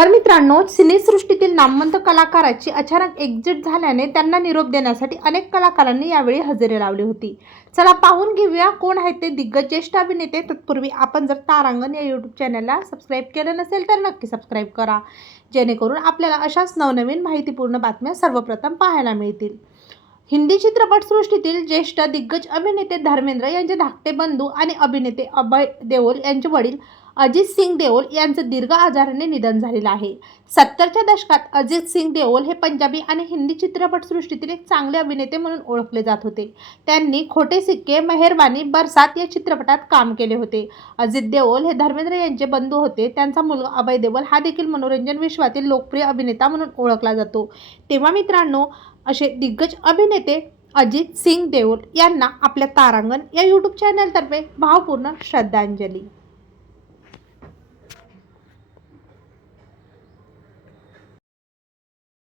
तर मित्रांनो सिनेसृष्टीतील नामवंत कलाकाराची अचानक एक्झिट झाल्याने त्यांना निरोप देण्यासाठी अनेक कलाकारांनी यावेळी हजेरी लावली होती. चला पाहून घेऊया कोण आहेत ते दिग्गज ज्येष्ठ अभिनेते. तत्पूर्वी आपण जर तारांगण या यूट्यूब चॅनलला सबस्क्राईब केलं नसेल तर नक्की सबस्क्राईब करा. जेणेकरून आपल्याला अशाच नवनवीन माहितीपूर्ण बातम्या सर्वप्रथम पाहायला मिळतील. हिंदी चित्रपटसृष्टीतील ज्येष्ठ दिग्गज अभिनेते धर्मेंद्र यांचे धाकटे बंधू आणि अभिनेते अभय देओल यांचे वडील अजित सिंग देओल यांचं दीर्घ आजाराने निधन झालेलं आहे. सत्तरच्या दशकात अजित सिंग देओल हे पंजाबी आणि हिंदी चित्रपटसृष्टीतील एक चांगले अभिनेते म्हणून ओळखले जात होते. त्यांनी खोटे सिक्के मेहरबानी बरसात या चित्रपटात काम केले होते. अजित देओल हे धर्मेंद्र यांचे बंधू होते. त्यांचा मुलगा अभय देओल हा देखील मनोरंजन विश्वातील लोकप्रिय अभिनेता म्हणून ओळखला जातो. तेव्हा मित्रांनो असे दिग्गज अभिनेते अजित सिंग देओल यांना आपल्या तारांगण या यूट्यूब चॅनलतर्फे भावपूर्ण श्रद्धांजली.